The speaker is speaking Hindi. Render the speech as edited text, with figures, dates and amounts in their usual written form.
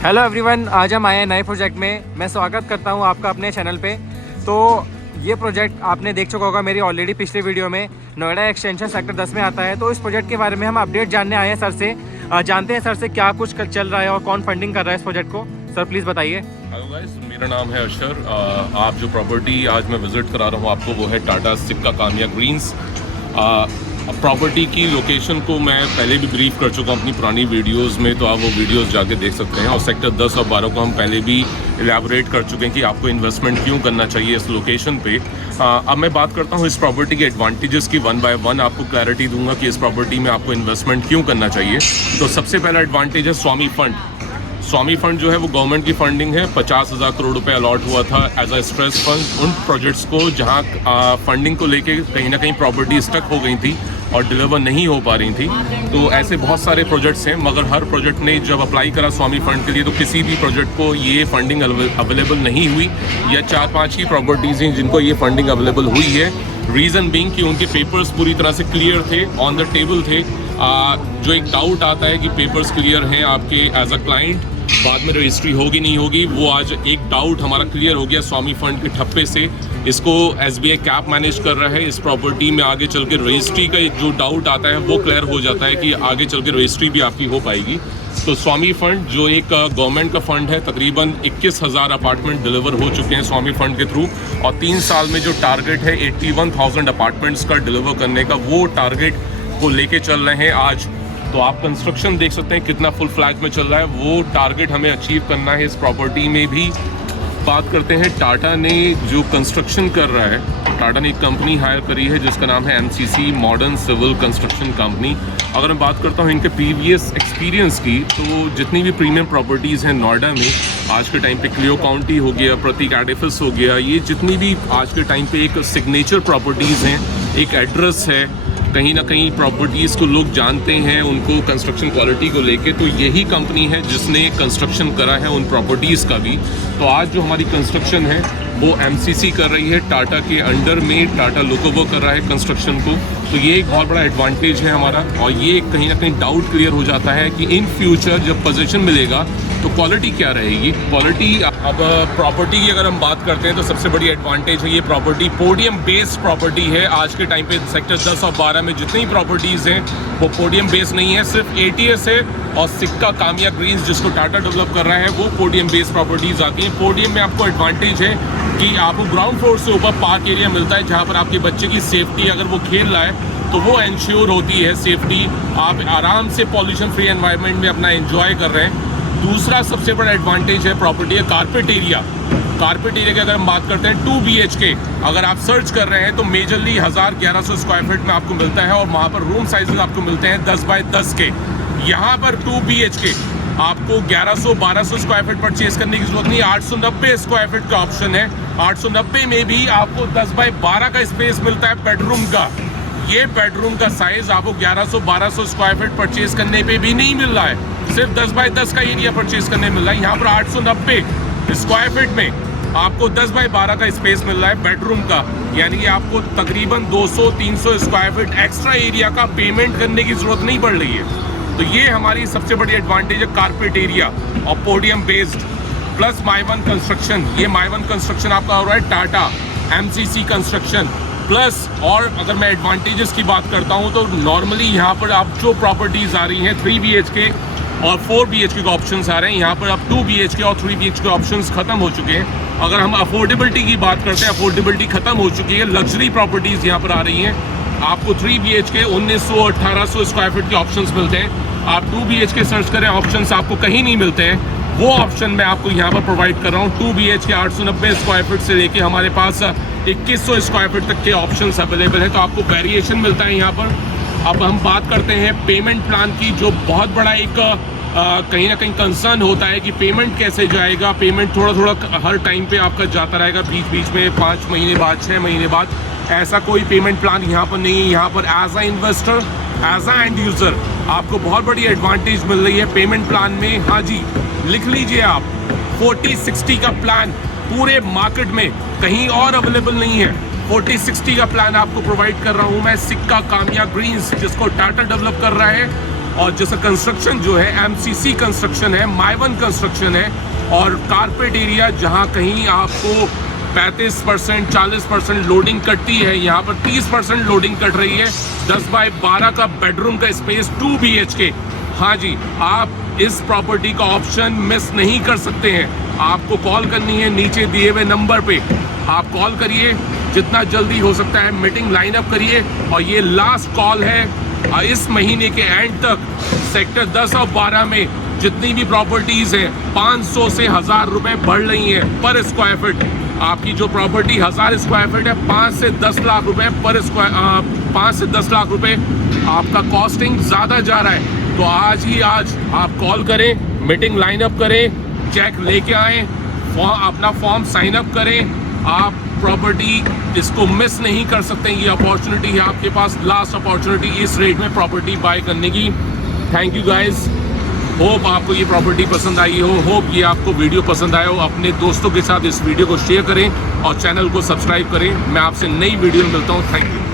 हेलो एवरीवन, आज हम आए हैं नए प्रोजेक्ट में। मैं स्वागत करता हूं आपका अपने चैनल पे। तो ये प्रोजेक्ट आपने देख चुका होगा मेरी ऑलरेडी पिछले वीडियो में। नोएडा एक्सटेंशन सेक्टर 10 में आता है। तो इस प्रोजेक्ट के बारे में हम अपडेट जानने आए हैं सर से। जानते हैं सर से क्या कुछ चल रहा है और कौन फंडिंग कर रहा है इस प्रोजेक्ट को। सर प्लीज़ बताइए। हेलो गाइस, मेरा नाम है अशर। आप जो प्रॉपर्टी आज मैं विज़िट करा रहा हूँ आपको, वो है टाटा सिक्का कामिया ग्रीन्स। प्रॉपर्टी की लोकेशन को मैं पहले भी ब्रीफ कर चुका हूँ अपनी पुरानी वीडियोस में, तो आप वो वीडियोस जाके देख सकते हैं। और सेक्टर 10 और 12 को हम पहले भी एलैबोरेट कर चुके हैं कि आपको इन्वेस्टमेंट क्यों करना चाहिए इस लोकेशन पे। अब मैं बात करता हूँ इस प्रॉपर्टी के एडवांटेजेस की। वन बाय वन आपको क्लैरिटी दूंगा कि इस प्रॉपर्टी में आपको इन्वेस्टमेंट क्यों करना चाहिए। तो सबसे पहला एडवांटेज है स्वामी फंड। स्वामी फंड जो है वो गवर्नमेंट की फंडिंग है। 50,000 करोड़ रुपए अलॉट हुआ था एज अ स्ट्रेस फंड उन प्रोजेक्ट्स को जहां फंडिंग को लेके कहीं ना कहीं प्रॉपर्टी स्टक हो गई थी और डिलीवर नहीं हो पा रही थी। तो ऐसे बहुत सारे प्रोजेक्ट्स हैं, मगर हर प्रोजेक्ट ने जब अप्लाई करा स्वामी फंड के लिए तो किसी भी प्रोजेक्ट को ये फंडिंग अवेलेबल नहीं हुई, या 4-5 ही प्रॉपर्टीज़ हैं जिनको ये फंडिंग अवेलेबल हुई है। रीज़न बीइंग कि उनके पेपर्स पूरी तरह से क्लियर थे, ऑन द टेबल थे। जो एक डाउट आता है कि पेपर्स क्लियर हैं आपके एज अ क्लाइंट, बाद में रजिस्ट्री होगी नहीं होगी, वो आज एक डाउट हमारा क्लियर हो गया स्वामी फंड के ठप्पे से। इसको SBI कैप मैनेज कर रहा है। इस प्रॉपर्टी में आगे चल के रजिस्ट्री का जो डाउट आता है वो क्लियर हो जाता है कि आगे चल के रजिस्ट्री भी आपकी हो पाएगी। तो स्वामी फंड जो एक गवर्नमेंट का फंड है, तकरीबन 21,000 अपार्टमेंट डिलीवर हो चुके हैं स्वामी फंड के थ्रू। और 3 साल में जो टारगेट है 81,000 अपार्टमेंट्स का डिलीवर करने का, वो टारगेट को लेके चल रहे हैं आज। तो आप कंस्ट्रक्शन देख सकते हैं कितना फुल फ्लैग में चल रहा है। वो टारगेट हमें अचीव करना है इस प्रॉपर्टी में भी। बात करते हैं टाटा ने जो कंस्ट्रक्शन कर रहा है, टाटा ने एक कंपनी हायर करी है जिसका नाम है MCC modern civil construction company. अगर मैं बात करता हूँ इनके प्रीवियस एक्सपीरियंस की, तो जितनी भी प्रीमियम प्रॉपर्टीज़ हैं नोएडा में आज के टाइम पे, क्लियो काउंटी हो गया, प्रतीक एडिफिस हो गया, ये जितनी भी आज के टाइम पे एक सिग्नेचर प्रॉपर्टीज़ हैं, एक एड्रेस है, कहीं ना कहीं प्रॉपर्टीज़ को लोग जानते हैं उनको कंस्ट्रक्शन क्वालिटी को लेके, तो यही कंपनी है जिसने कंस्ट्रक्शन करा है उन प्रॉपर्टीज़ का भी। तो आज जो हमारी कंस्ट्रक्शन है वो MCC कर रही है, टाटा के अंडर में टाटा लोकोवो कर रहा है कंस्ट्रक्शन को। तो ये एक बहुत बड़ा एडवांटेज है हमारा। और ये कहीं ना कहीं डाउट क्लियर हो जाता है कि इन फ्यूचर जब पोजीशन मिलेगा तो क्वालिटी क्या रहेगी। क्वालिटी, अब प्रॉपर्टी की अगर हम बात करते हैं तो सबसे बड़ी एडवांटेज है ये प्रॉपर्टी पोडियम बेस्ड प्रॉपर्टी है। आज के टाइम पे सेक्टर 10 और 12 में जितनी प्रॉपर्टीज़ हैं वो पोडियम बेस्ड नहीं है, सिर्फ ATS है और सिक्का कामिया ग्रीन्स जिसको टाटा डेवलप कर रहा है वो पोडियम बेस्ड प्रॉपर्टीज़ आती हैं। पोडियम में आपको एडवांटेज है कि आपको ग्राउंड फ्लोर से ऊपर पार्क एरिया मिलता है जहाँ पर आपके बच्चे की सेफ्टी, अगर वो खेल रहा है तो वो इंश्योर होती है सेफ्टी। आप आराम से पॉल्यूशन फ्री एनवायरनमेंट में अपना एंजॉय कर रहे हैं। दूसरा सबसे बड़ा एडवांटेज है प्रॉपर्टी है कारपेट एरिया। कारपेट एरिया की अगर हम बात करते हैं 2 BHK अगर आप सर्च कर रहे हैं तो मेजरली 1000-1100 स्क्वायर फीट में आपको मिलता है। और वहाँ पर रूम साइजेस आपको मिलते हैं 10 बाय 10 के। यहाँ पर 2 BHK आपको 1100-1200 स्क्वायर फीट परचेज करने की जरूरत नहीं, 890 स्क्वायर फीट का ऑप्शन है। 890 में भी आपको 10 बाय 12 का स्पेस मिलता है बेडरूम का। ये बेडरूम का साइज आपको 1100-1200 स्क्वायर फीट परचेज करने पे भी नहीं मिल रहा है, सिर्फ 10 बाय 10 का एरिया परचेज करने मिल रहा है। यहाँ पर 890 स्क्वायर फीट में आपको 10 बाय 12 का स्पेस मिल रहा है बेडरूम का, यानी कि आपको तकरीबन 200-300 स्क्वायर फीट एक्स्ट्रा एरिया का पेमेंट करने की जरूरत नहीं पड़ रही है। तो ये हमारी सबसे बड़ी एडवांटेज है कारपेट एरिया और पोडियम बेस्ड प्लस माई-वन कंस्ट्रक्शन। ये माई-वन कंस्ट्रक्शन आपका हो रहा है टाटा MCC कंस्ट्रक्शन प्लस। और अगर मैं एडवांटेजेस की बात करता हूँ तो नॉर्मली यहाँ पर आप जो प्रॉपर्टीज़ आ रही हैं 3 BHK और 4 BHK के ऑप्शंस आ रहे हैं, यहाँ पर अब 2 BHK और 3 BHK ऑप्शंस खत्म हो चुके हैं। अगर हम अफोर्डेबिलिटी की बात करते हैं, अफोर्डेबिलिटी खत्म हो चुकी है। लग्जरी प्रॉपर्टीज़ यहाँ पर आ रही हैं। आपको 3 BHK 1900-1800 स्क्वायर फीट के ऑप्शंस मिलते हैं। आप 2 BHK सर्च करें, ऑप्शंस आपको कहीं नहीं मिलते हैं। वो ऑप्शन मैं आपको यहाँ पर प्रोवाइड कर रहा हूँ। 2 BHK 890 स्क्वायर फीट से लेके हमारे पास 2100 स्क्वायर फीट तक के ऑप्शंस अवेलेबल है। तो आपको वेरिएशन मिलता है यहाँ पर। अब हम बात करते हैं पेमेंट प्लान की, जो बहुत बड़ा एक कहीं ना कहीं कंसर्न होता है कि पेमेंट कैसे जाएगा। पेमेंट थोड़ा हर टाइम पे आपका जाता रहेगा, बीच बीच में 5 महीने बाद, 6 महीने बाद। ऐसा कोई पेमेंट प्लान यहाँ पर नहीं है। यहाँ पर as a investor, as a end user आपको बहुत बड़ी एडवांटेज मिल रही है पेमेंट प्लान में। हाँ जी, लिख लीजिए आप, 40-60 का प्लान पूरे मार्केट में कहीं और अवेलेबल नहीं है। 40-60 का प्लान आपको प्रोवाइड कर रहा हूँ मैं, सिक्का कामिया ग्रीन्स, जिसको टाटा डेवलप कर रहा है। और जैसा कंस्ट्रक्शन जो है MCC कंस्ट्रक्शन है, माइवन कंस्ट्रक्शन है, और कारपेट एरिया जहां कहीं आपको 35% 40% लोडिंग कटती है, यहाँ पर 30% लोडिंग कट रही है। 10 बाय 12 का बेडरूम का स्पेस 2 BHK। हाँ जी, आप इस प्रॉपर्टी का ऑप्शन मिस नहीं कर सकते हैं। आपको कॉल करनी है नीचे दिए हुए नंबर पे, आप कॉल करिए, जितना जल्दी हो सकता है मीटिंग लाइन अप करिए। और ये लास्ट कॉल है, इस महीने के एंड तक सेक्टर 10 और 12 में जितनी भी प्रॉपर्टीज हैं 500 से 1000 रुपए बढ़ रही हैं पर स्क्वायर फीट। आपकी जो प्रॉपर्टी 1000 स्क्वायर फीट है 5 से 10 लाख रुपए पर स्क्वायर, 5 से 10 लाख रुपए आपका कॉस्टिंग ज़्यादा जा रहा है। तो आज ही आज आप कॉल करें, मीटिंग लाइन अप करें, चेक लेके आएँ, अपना फॉर्म साइन अप करें। आप प्रॉपर्टी इसको मिस नहीं कर सकते। ये अपॉर्चुनिटी है आपके पास, लास्ट अपॉर्चुनिटी इस रेट में प्रॉपर्टी बाय करने की। थैंक यू गाइस, होप आपको ये प्रॉपर्टी पसंद आई हो, होप ये आपको वीडियो पसंद आया हो। अपने दोस्तों के साथ इस वीडियो को शेयर करें और चैनल को सब्सक्राइब करें। मैं आपसे नई वीडियो में मिलता हूँ। Thank you.